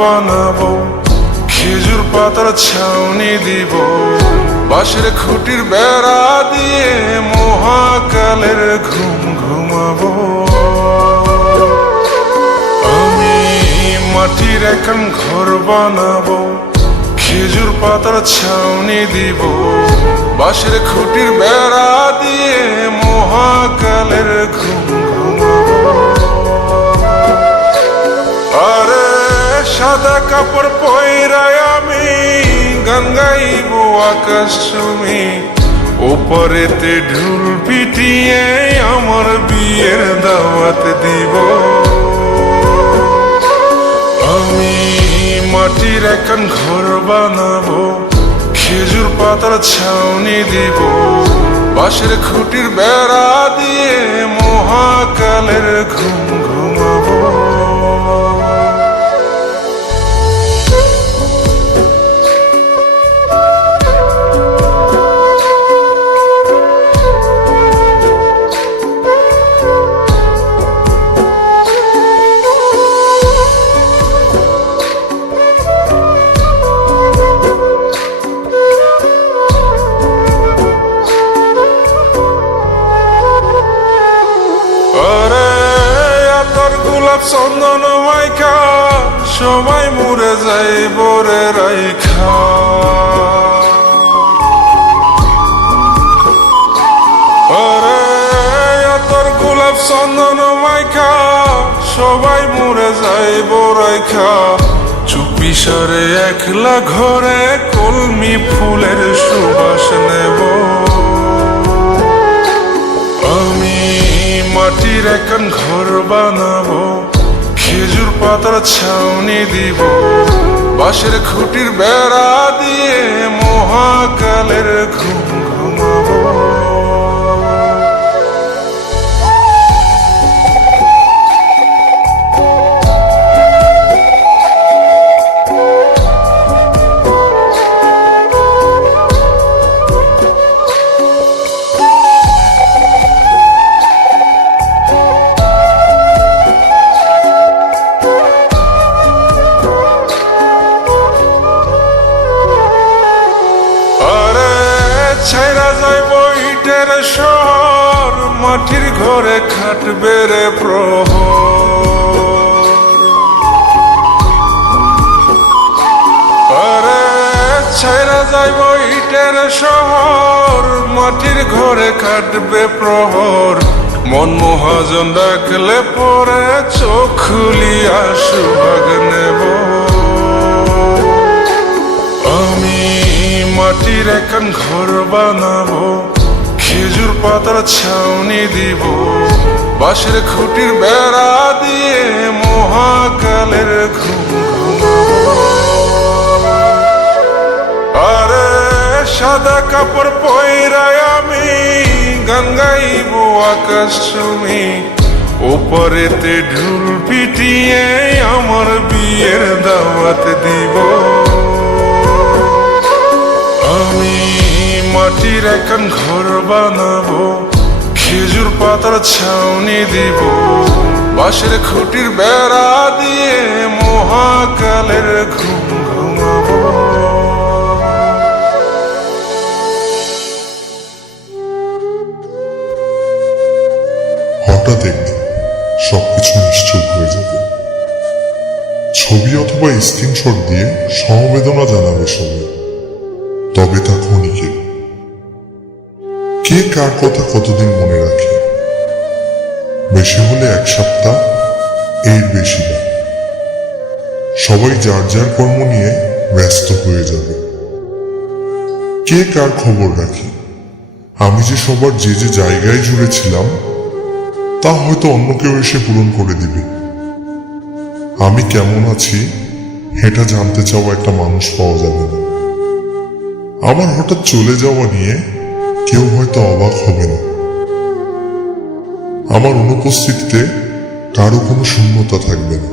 বানাবো, খেজুর পাতার ছাউনি দিব, বাঁশের খুঁটির বেড়া দিয়ে মহাকালের ঘুম ঘুমাবো। আমি মাটির এখন ঘর বানাবো, খেজুর পাতার ছাউনি দিব, বাঁশের খুঁটির বেড়া দিয়ে মহাকালের ঘুম ঘুমাবো। আরে সাদা কাপড় পয়রায় আমি গান গাইব আকাশ চুমি, ওপরেতে ঢুল পিটিয়ে আমার বিয়ের দাওয়াত দিব। আমি মাটির এখন ঘর বানাবো, খেজুর পাতার ছাউনি দিব, বাঁশের খুঁটির বেড়া দিয়ে মহাকালের ঘুম ঘুমাবো। চন্দন মাইকা সবাই মরে যাই বরে রাইখা, আরে তোর গোলাপ চন্দন মাইকা সবাই মরে যাই বরাইখা, চুপি সারে একলা ঘরে কলমি ফুলের সুবাস নেব। আমি মাটির এখন ঘর বানাবো, খেজুর পাতার ছাউনি দিব, বাঁশের খুঁটির বেড়া দিয়ে মহাকালের ঘুম ঘুমাবো। ছাইরা যাইব ইটের শহর, মাটির ঘরে খাটবে রে প্রহর। আরে ছাইরা যাইব ইটের শহর, মাটির ঘরে খাটবে প্রহর। মন মহাজন ডাকলে পরে চোখ খুলিয়া সুভাগ নেব। আমি মাটির এখন ঘর বানাবো, খেজুর পাতার ছাউনি দিব, বাঁশের খুঁটির বেড়া দিয়ে মহাকালের ঘুম ঘুমাবো। আরে সাদা কাপড় পয়রায় আমি গান গাইব আকাশ চুমি, ওপরেতে ঢুল পিটিয়ে আমার বিয়ের দাওয়াত দিব। আমি মাটির এখন ঘর বানাবো, খেজুর পাতার ছাউনি দিব, বাঁশের খুঁটির বেড়া দিয়ে মহাকালের ঘুম ঘুমাবো। হঠাৎ একদিন সবকিছু নিশ্চুপ হয়ে যাবে। ছবি অথবা স্ক্রিনশট দিয়ে সমবেদনা জানাবে সবাই, তবে তা ক্ষণিকের। কে কার কথা কতদিন মনে রাখে, বেশি হলে এক সপ্তাহ, এর বেশি না। সবাই যার যার কর্ম নিয়ে ব্যস্ত হয়ে যাবে। কে কার খবর রাখে, আমি যে সবার যে যে জায়গায় জুড়ে ছিলাম তা হয়তো অন্য কেউ এসে পূরণ করে দিবে। আমি কেমন আছি এটা জানতে চাওয়া একটা মানুষ পাওয়া যাবে না। আমার হঠাৎ চলে যাওয়া নিয়ে কেউ হয়তো অবাক হবে না। আমার অনুপস্থিতিতে কারো কোনো শূন্যতা থাকবে না।